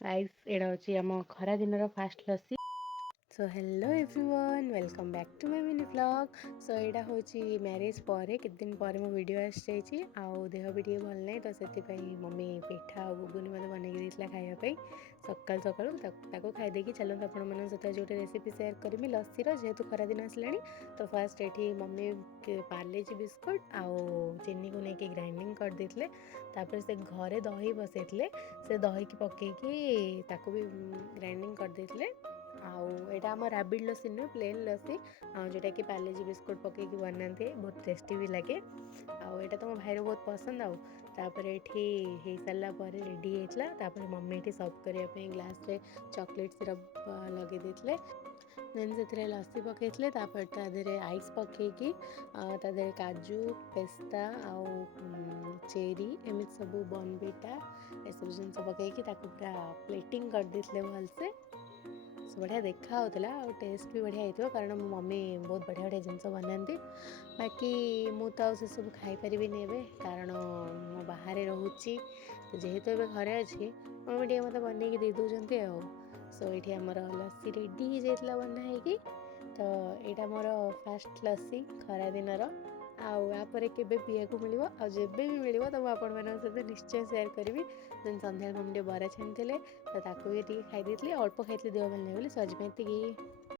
Guys एड़ा होची आम खरा दिन fast lassi. So hello everyone welcome back to my mini vlog. So यहाँ हूँ मैरिज पर केत दिन पर मो वीडियो आसी आउ देह भी टे भल ना तो से मम्मी पिठा और गुगुनी मत बनई देता खायापी सकाल सकालू खाईदे चलते आपण सहित जो रेसिपी सेयार करी लस्सीर जेहेतु खरा दिन आसला तो फास्ट ये मम्मी पार्लेजी बिस्कुट आउ चीनी को लेकिन ग्राइंडिंग कर देते से घरे दही बसई से दही की पकईकी ताकू भी ग्राइंडिंग कर देते आउ एटा आम राबिड लस्सी नुहे प्लेन लस्सी जोटा कि पार्लेजी बिस्कुट पकईकी बनाते बहुत टेस्टी भी लगे आउ एटा तो मो भाईर बहुत पसंद आउे ये सारा रेडी होता मम्मी ये सर्व करने ग्लास रे चॉकलेट सिरप लगे देते देन से लस्सी पकईले तादे आइस पकईकी तादे काजू पेस्ता आउ चेरी एमती सब बॉर्नविटा ये सब जिन पकईकी पूरा प्लेटिंग कर देते भलसे बढ़िया देखा होता और टेस्ट भी बढ़िया होता कारण मो मम्मी बहुत बढ़िया बढ़िया जिनस बनाती बाकी मुझे से सब खाई पारि कारण मो बाहर रोचे तो जेहेतु ए घरे अच्छी मम्मी टे मत बनई दे दौरान सो ये आमर लस्सी रेडी हो जाता बनाई तो यहाँ मोर फास्ट लस्सी खरा दिन आपर के पीवा को मिले आबे भी मिले तो मुझे सहित निश्चय सेयार करी देन सन्ध्या मम्मी बरा छाणी तो भी खाई अल्प खाई देह भल नहीं बोली सो आज